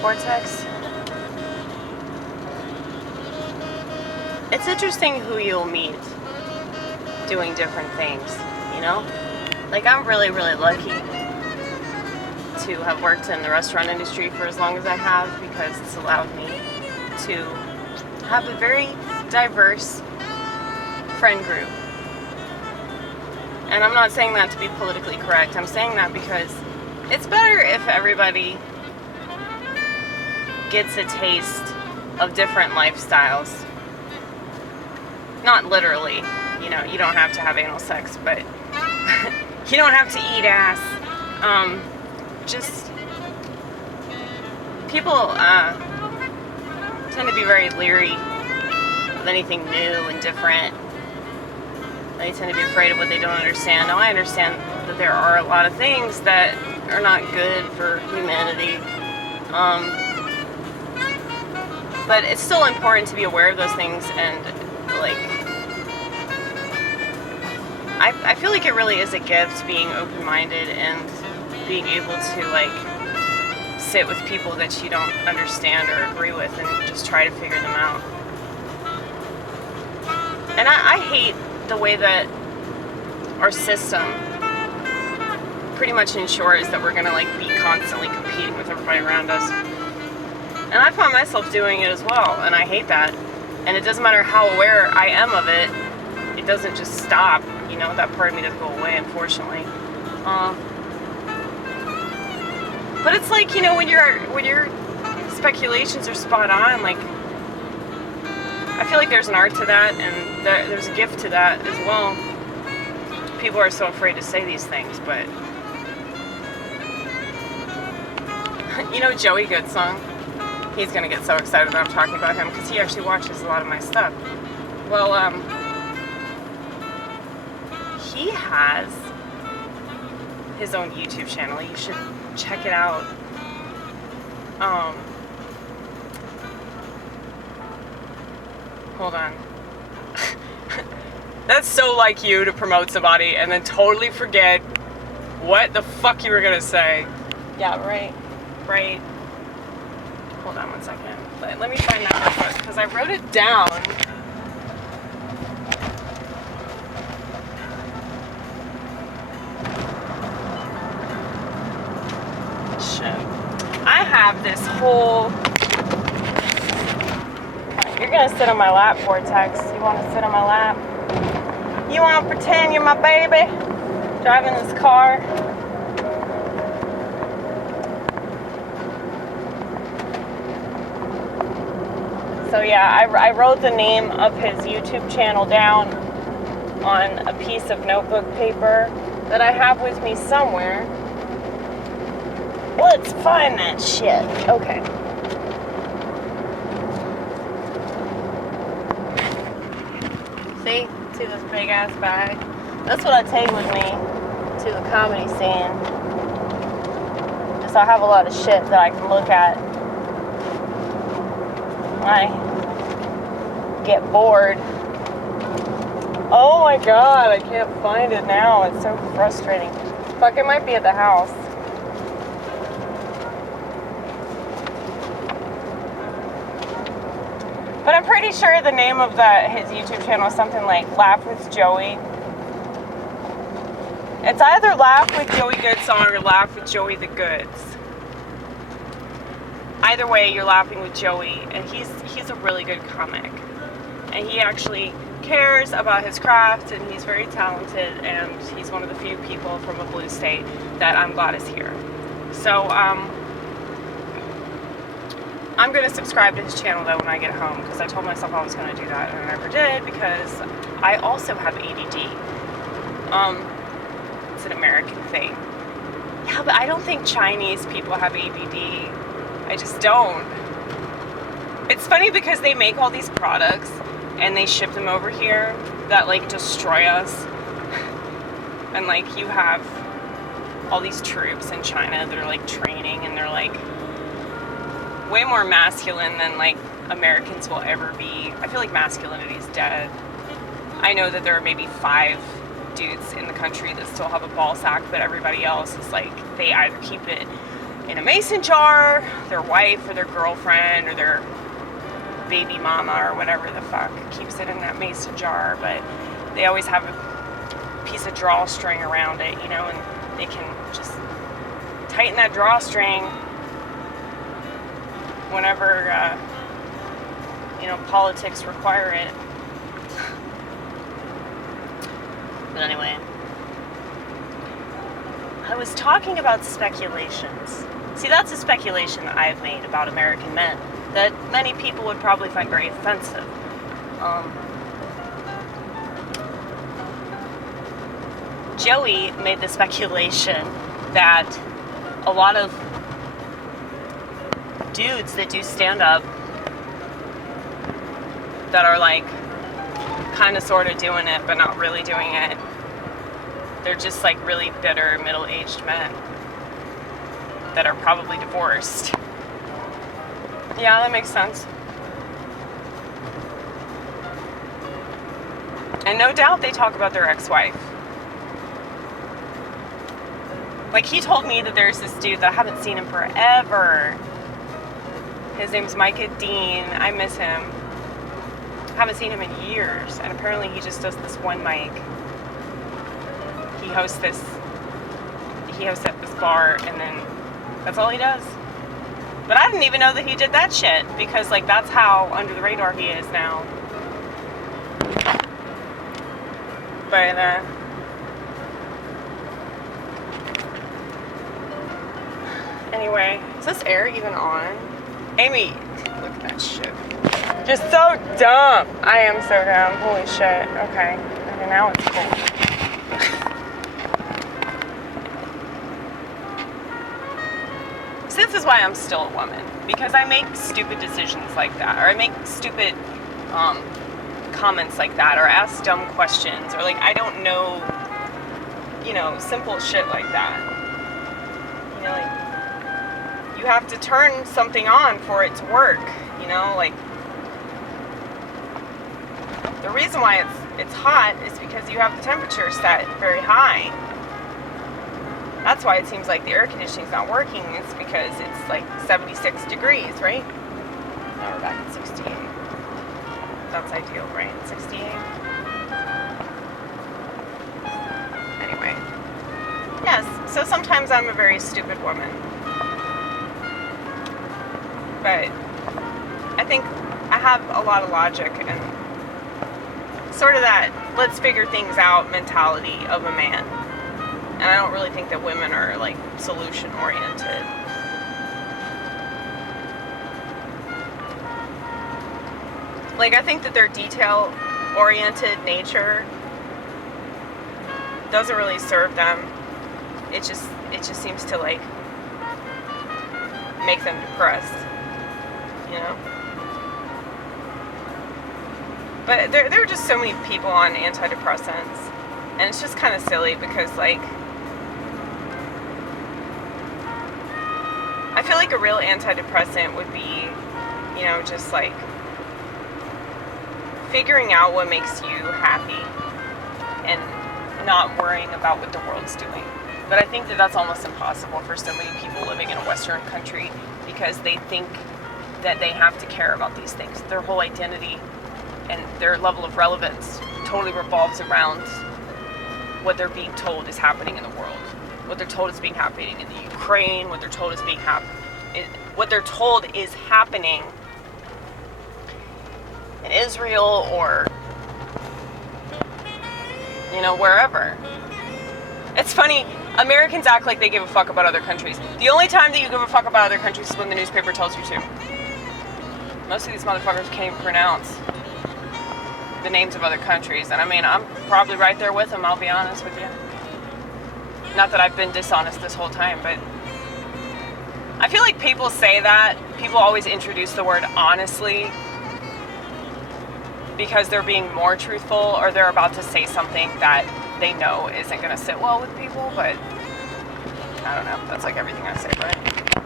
vortex. It's interesting who you'll meet doing different things, you know? Like, I'm really, really lucky to have worked in the restaurant industry for as long as I have, because it's allowed me to have a very diverse friend group. And I'm not saying that to be politically correct. I'm saying that because it's better if everybody gets a taste of different lifestyles. Not literally, you know, you don't have to have anal sex, but you don't have to eat ass. Just people tend to be very leery of anything new and different. They tend to be afraid of what they don't understand. Now, I understand that there are a lot of things that are not good for humanity. But it's still important to be aware of those things, and like, I feel like it really is a gift being open-minded and being able to like sit with people that you don't understand or agree with and just try to figure them out. And I hate the way that our system pretty much ensures that we're gonna like be constantly competing with everybody around us. And I find myself doing it as well, and I hate that. And it doesn't matter how aware I am of it, it doesn't just stop, you know, that part of me doesn't go away, unfortunately. But it's like, you know, when your speculations are spot on, like, I feel like there's an art to that, and there's a gift to that as well. People are so afraid to say these things, but you know Joey Goodsong? He's gonna get so excited that I'm talking about him, because he actually watches a lot of my stuff. Well, he has his own YouTube channel. You should check it out. Hold on. That's so like you to promote somebody and then totally forget what the fuck you were gonna say. Yeah, right. Hold on one second. Let me find that real quick, because I wrote it down. Shit. I have this whole... You're gonna sit on my lap, Vortex. You wanna sit on my lap? You wanna pretend you're my baby? Driving this car? So yeah, I wrote the name of his YouTube channel down on a piece of notebook paper that I have with me somewhere. Let's find that shit. Okay. See this big ass bag? That's what I take with me to the comedy scene. Just I have a lot of shit that I can look at when I get bored. Oh my god, I can't find it now. It's so frustrating. Fuck, it might be at the house. But I'm pretty sure the name of his YouTube channel is something like Laugh with Joey. It's either Laugh with Joey Goodsong or Laugh with Joey the Goods. Either way, you're laughing with Joey, and he's a really good comic. And he actually cares about his craft, and he's very talented, and he's one of the few people from a blue state that I'm glad is here. So, I'm going to subscribe to his channel, though, when I get home, because I told myself I was going to do that, and I never did, because I also have A.D.D. It's an American thing. Yeah, but I don't think Chinese people have A.D.D. I just don't. It's funny because they make all these products, and they ship them over here that, like, destroy us. And, like, you have all these troops in China that are, like, training, and they're, like, way more masculine than like Americans will ever be. I feel like masculinity is dead. I know that there are maybe 5 dudes in the country that still have a ball sack, but everybody else is like, they either keep it in a mason jar. Their wife or their girlfriend or their baby mama or whatever the fuck keeps it in that mason jar, but they always have a piece of drawstring around it, you know, and they can just tighten that drawstring whenever, you know, politics require it. But anyway, I was talking about speculations. See, that's a speculation that I've made about American men that many people would probably find very offensive. Joey made the speculation that a lot of dudes that do stand-up that are like kind of sort of doing it but not really doing it, they're just like really bitter middle-aged men that are probably divorced. Yeah, that makes sense. And no doubt they talk about their ex-wife. Like, he told me that there's this dude that I haven't seen him forever. His name's Micah Dean. I miss him. Haven't seen him in years. And apparently he just does this one mic. He hosts at this bar, and then that's all he does. But I didn't even know that he did that shit, because like that's how under the radar he is now. But anyway, is this air even on? Amy, look at that shit. Just so dumb. I am so dumb. Holy shit. Okay. Okay, now it's cold. This is why I'm still a woman, because I make stupid decisions like that, or I make stupid comments like that, or ask dumb questions, or like I don't know, you know, simple shit like that. You know, like you have to turn something on for it to work. You know, like the reason why it's hot is because you have the temperature set very high. That's why it seems like the air conditioning's not working. It's because it's like 76 degrees, right? Now we're back at 68. That's ideal, right? 68. Anyway. Yes, so sometimes I'm a very stupid woman. But I think I have a lot of logic and sort of that let's figure things out mentality of a man. And I don't really think that women are, like, solution-oriented. Like, I think that their detail-oriented nature doesn't really serve them. It just seems to, like, make them depressed, you know? But there are just so many people on antidepressants, and it's just kind of silly because, like, I feel like a real antidepressant would be, you know, just like figuring out what makes you happy and not worrying about what the world's doing. But I think that that's almost impossible for so many people living in a Western country because they think that they have to care about these things. Their whole identity and their level of relevance totally revolves around what they're being told is happening in the world. What they're told is being happening in the Ukraine, what they're told is what they're told is happening in Israel or, you know, wherever. It's funny, Americans act like they give a fuck about other countries. The only time that you give a fuck about other countries is when the newspaper tells you to. Most of these motherfuckers can't even pronounce the names of other countries. And I mean, I'm probably right there with them, I'll be honest with you. Not that I've been dishonest this whole time, but I feel like people say that. People always introduce the word honestly because they're being more truthful or they're about to say something that they know isn't going to sit well with people, but I don't know. That's like everything I say, right?